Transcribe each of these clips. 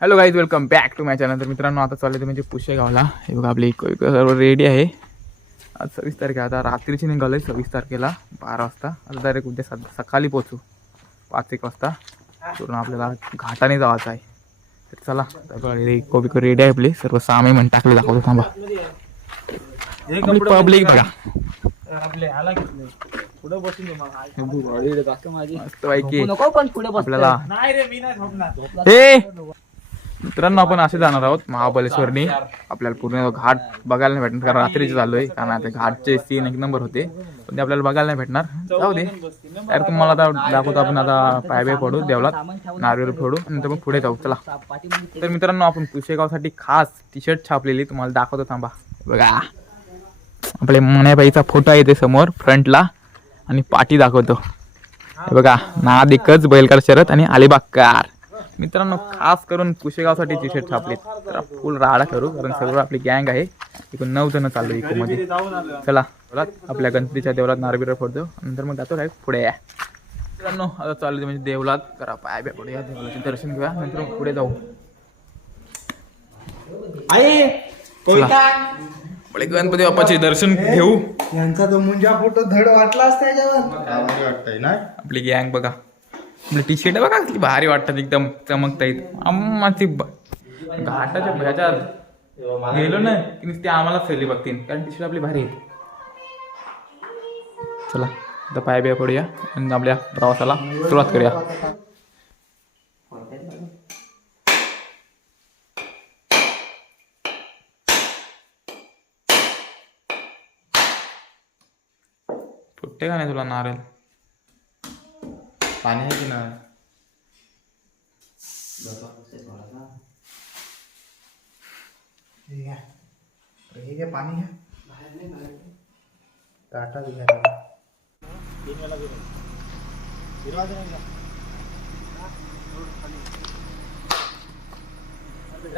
Hello guys welcome back to my channel तर मित्रांनो आता चालले म्हणजे पुशेगावला. हे बघा आपली सर्व रेडी आहे. आज सव्वीस तारखे आता रात्रीची निघालो आहे सव्वीस तारखेला बारा वाजता. आता डायरेक्ट उद्या सद सकाळी पोचू पाच एक वाजता. पूर्ण आपल्याला घाटाने जायचं आहे. तर चला इको बिको रेडी आहे आपली. सर्व सामे म्हणून टाकले दाखवतो थांबा. पब्लिक बघा. आपले आला पुढे बसून आपल्याला मित्रांनो आपण असे जाणार आहोत महाबळेश्वरनी. आपल्याला पूर्ण घाट बघायला नाही भेटणार कारण रात्रीचे आहे कारण आता घाटचे सीन एक नंबर होते. पण ते आपल्याला बघायला नाही भेटणार. जाऊ दे. तर तुम्हाला आता दाखवतो आपण आता पायबे फोडू पडू देवलात नारळ फोडू आणि नंतर मग पुढे जाऊ. चला. तर मित्रांनो आपण पुशेगावसाठी खास टी शर्ट छापलेली तुम्हाला दाखवतो थांबा. बघा. आपल्या मण्याबाईचा फोटो आहे ते समोर फ्रंटला. आणि पाठी दाखवतो. बघा नाद एकच बैलगाड शरद आणि अलिबाग कार मित्रांनो खास करून पुशेगावसाठी टी शर्ट छापले तर फुल राडा करू कारण सगळं आपली गँग आहे. एकूण नऊ जण चाललो इको मध्ये चला बोला आपल्या गणपतीच्या देवळात नारबिर फोडतो नंतर मग जातो डायरेक्ट पुढे. या मित्रांनो आता चालू म्हणजे देवळात. करा पाय बे पुढे या देवळाचे दर्शन घेऊया. नंतर मग पुढे जाऊ. पुढे गणपती बाप्पाचे दर्शन घेऊ. यांचा तो मुंजा फोटो धड वाटतंय ना आपली गँग बघा. आपली टी शर्ट बघा किती भारी वाटतात एकदम चमकता येत आम्हाची ती घाटाच्या ह्याच्यात गेलो ना की नुसते आम्हाला फैली बघतील कारण टी शर्ट आपली भारी आहे चला आता पाय बिया पडूया आणि आपल्या प्रवासाला सुरुवात करूया. फुटते का नाही तुला नारळ? पाणी आहे की ना हे घे पाणी घ्या. टाटा घ्या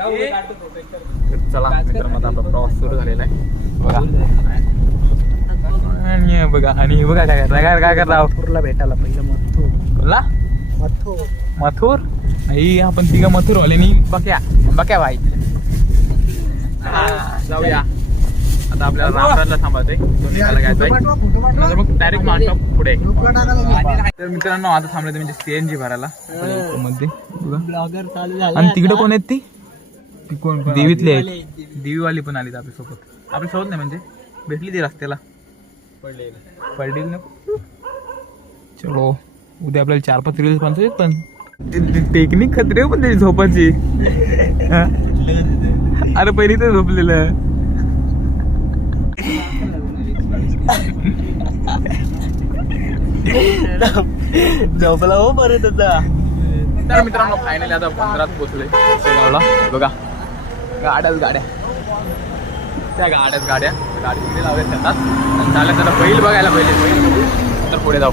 तर चला मित्रांनो आता आपला प्रवास सुरू झालेला आहे. बघा. आणि हे बघा आणि बघा काय करता काय काय करता नागपूरला भेटायला पहिलं मथू बोला मथू मथुर? नाही आपण तिघ मथुर वाल्यानी बक्या बक्या भाई हा, जाऊया. आता आपल्याला रामराजला थांबायचंय घ्यायचंय मग डायरेक्ट मानटॉप पुढे. तर मित्रांनो आता थांबले म्हणजे सीएनजी भरायला. मध्ये बघा. ब्लॉगर चालू झाला आणि तिकडे कोण आहेत ती? ती कोण? देवीतली आहेत. देवीवाली पण आली आपल्यासोबत आपल्यासोबत नाही म्हणजे. भेटली ती रस्त्याला. पडली नको. चलो. उद्या आपल्याला चार पाच रील्स बनवायचे पण टेक्निक खत्री पण त्याची झोपाची. हा? अरे पहिली तर झोपलेलं. झोपला हो परत आता. तर मित्रांनो फायनली आता पोहोचले शेगावला. बघा गाड्याच गाड्या. त्या गाड्याच गाड्या. गाडी लावल्या त्यांना? आणि झाल्या त्यांना बैल बघायला पहिले बैल तर पुढे जाऊ.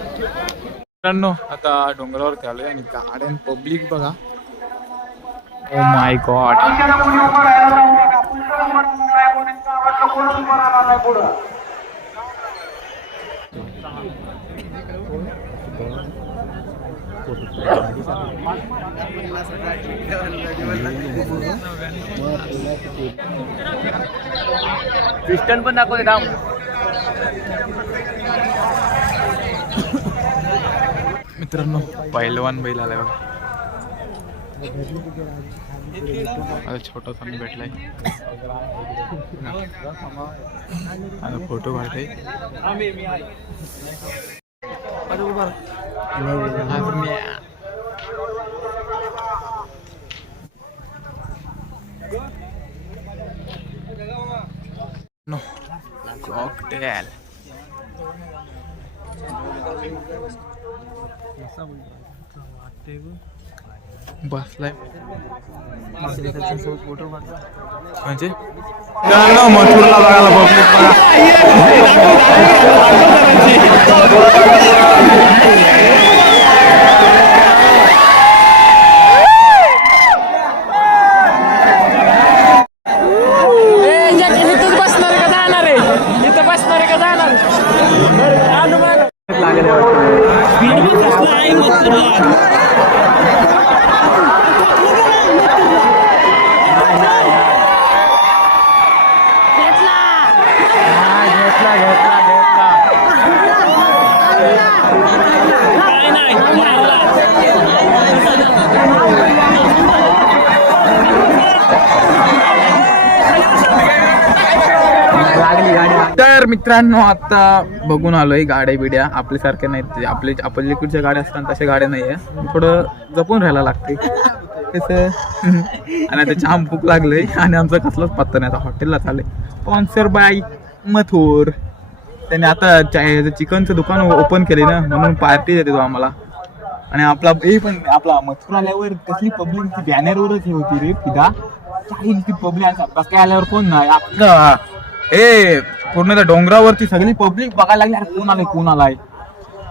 मित्रांनो आता डोंगरावरती आलोय आणि गार्डन पब्लिक बघा. ओ माय गॉड पिस्टन पण दाखवते दाम मित्रांनो पहिलवान बैल आलाय बघा. आता छोटा सण भेटलाय. आता फोटो काढतोय No, cocktail. Whatever. बसलाय. म्हणजे? मथुरला बघायला पब्लिक बघा इथंच बसणार का जाणार आहे इथं बसणार का जाणार घेतला घेतला घेतला तर मित्रांनो आता बघून आलोय गाड्या बिड्या. आपल्यासारख्या नाहीत. ते. आपले आपल्या लिक्विडच्या गाड्या असतात तशा गाड्या नाही आहे थोडं जपून राहायला लागते. कसं? आणि आता जाम भूक लागलंय. आणि आमचा कसलाच पत्ता नाही. आता हॉटेलला चालले स्पॉन्सर बाय मथुर. त्याने आता चिकनचं दुकान ओपन केले ना म्हणून पार्टी देते तो आम्हाला. आणि आपला हे पण आपला मथुर आल्यावर कसली पब्लिक बॅनरवरच हे होती रे फिदा काही पब्लिक कसं काय आल्यावर कोण नाही? आपलं हे पूर्ण त्या डोंगरावरती सगळी पब्लिक बघायला लागली अरे कोण आलाय कोण आलाय?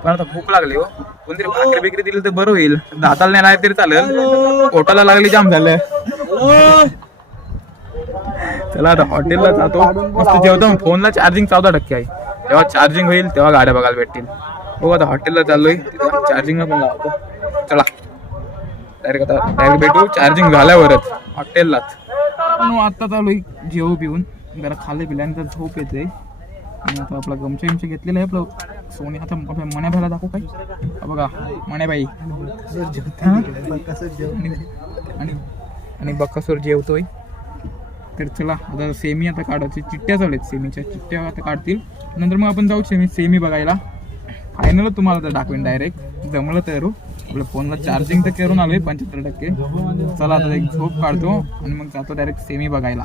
पण आता भूक लागली हो. कोणतरी भाकरी बिकरी दिली तर बरं होईल. दाताला नाही तरी चालेल. पोटाला लागली जाम झालं चला आता हॉटेलला जातो. मस्त जेवतो. फोनला चार्जिंग चौदा टक्के आहे. जेव्हा चार्जिंग होईल तेव्हा गाड्या बघायला भेटतील. बघू आता हॉटेलला चाललोय. चार्जिंगला पण लावतो चला. डायरेक्ट आता डायरेक्ट भेटू. चार्जिंग झाल्यावरच. हॉटेललाच. आता चालू जेव पिऊन. जरा खाल्ले पिल्यानंतर झोप येते. आणि आता आपला गमचे गमचे घेतलेलं आहे आपलं. सोनी आता आपल्या मण्याभाईला दाखवू काय? बघा मण्याबाई आणि आणि आणि बक्कासूर जेवतोय. तर चला आता सेमी आता काढायची. चिट्ट्या चालू आहेत सेमीच्या. चिट्ट्या आता काढतील. नंतर मग आपण जाऊ सेमी सेमी बघायला. फायनल तुम्हाला तर दाखवेन डायरेक्ट जमलं तर. आपल्या फोनला चार्जिंग तर करून आलोय पंच्याहत्तर टक्के. चला आता एक झोप काढतो आणि मग जातो डायरेक्ट सेमी बघायला.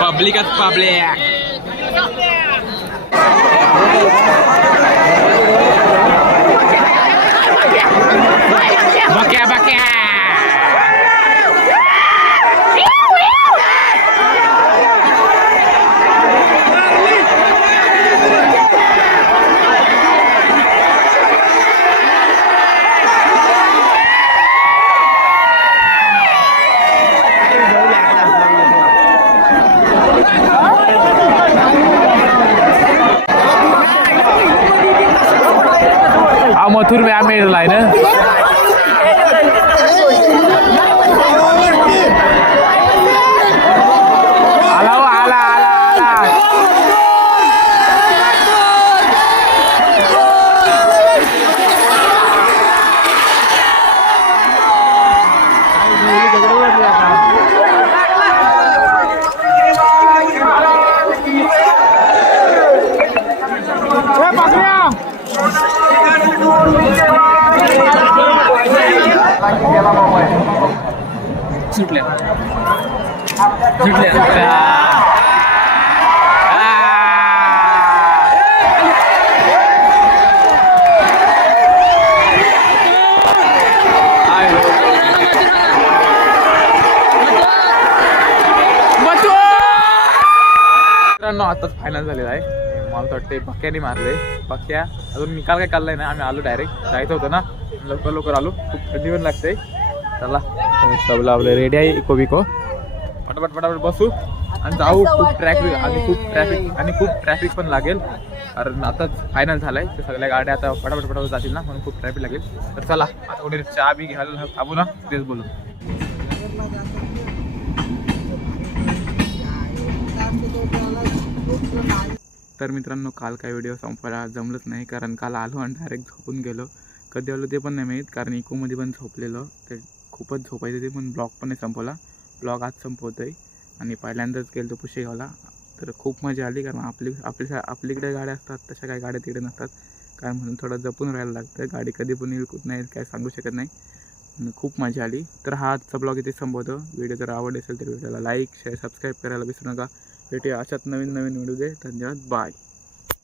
पब्लिकच पब्लिक बक्या बक्या हा मथुर मॅम मिळाला आहे ना सुटल्या. सुटल्या. मित्रांनो आताच फायनल झालेला आहे. मला वाटते बक्याने मारले पक्क्या अजून निकाल काय काढलाय ना आम्ही आलो डायरेक्ट जायचं होतं ना. लवकर लवकर आलो. खूप थंडी पण लागते चला सबला आपलं रेडी आहे इको बिको. पटापट पटापट बसू. आणि जाऊ खूप ट्रॅफिक आणि खूप ट्रॅफिक आणि खूप ट्रॅफिक पण लागेल. कारण आताच फायनल झालाय. तर सगळ्या गाड्या आता पटापट पटापट जातील ना म्हणून खूप ट्रॅफिक लागेल. तर चला आता कुठे चहा बी घ्यायला थांबू ना तेच बोलू. तर मित्रांनो काल काय व्हिडिओ संपायला जमलंच नाही कारण काल आलो आणि डायरेक्ट झोपून गेलो. कधी आलो ते पण नाही माहीत कारण इकोमध्ये पण झोपलेलो. ते खूपच झोपायचं ते पण ब्लॉग पण नाही संपवला. ब्लॉग आज संपवतो आहे आणि पहिल्यांदाच गेलो तो पुशेगावला तर खूप मजा आली कारण आपली आपली आपलीकडे गाड्या असतात तशा काही गाड्या तिकडे नसतात. कारण म्हणून थोडं जपून राहायला लागतं. गाडी कधी पण येईल कुठं नाही काय सांगू शकत नाही. खूप मजा आली. तर हा आजचा ब्लॉग इथे संपवतो. व्हिडिओ जर आवडला असेल तर व्हिडिओला लाईक शेअर सबस्क्राईब करायला विसरू नका. भेटूया अशाच नवीन नवीन व्हिडिओ दे धन्यवाद. बाय.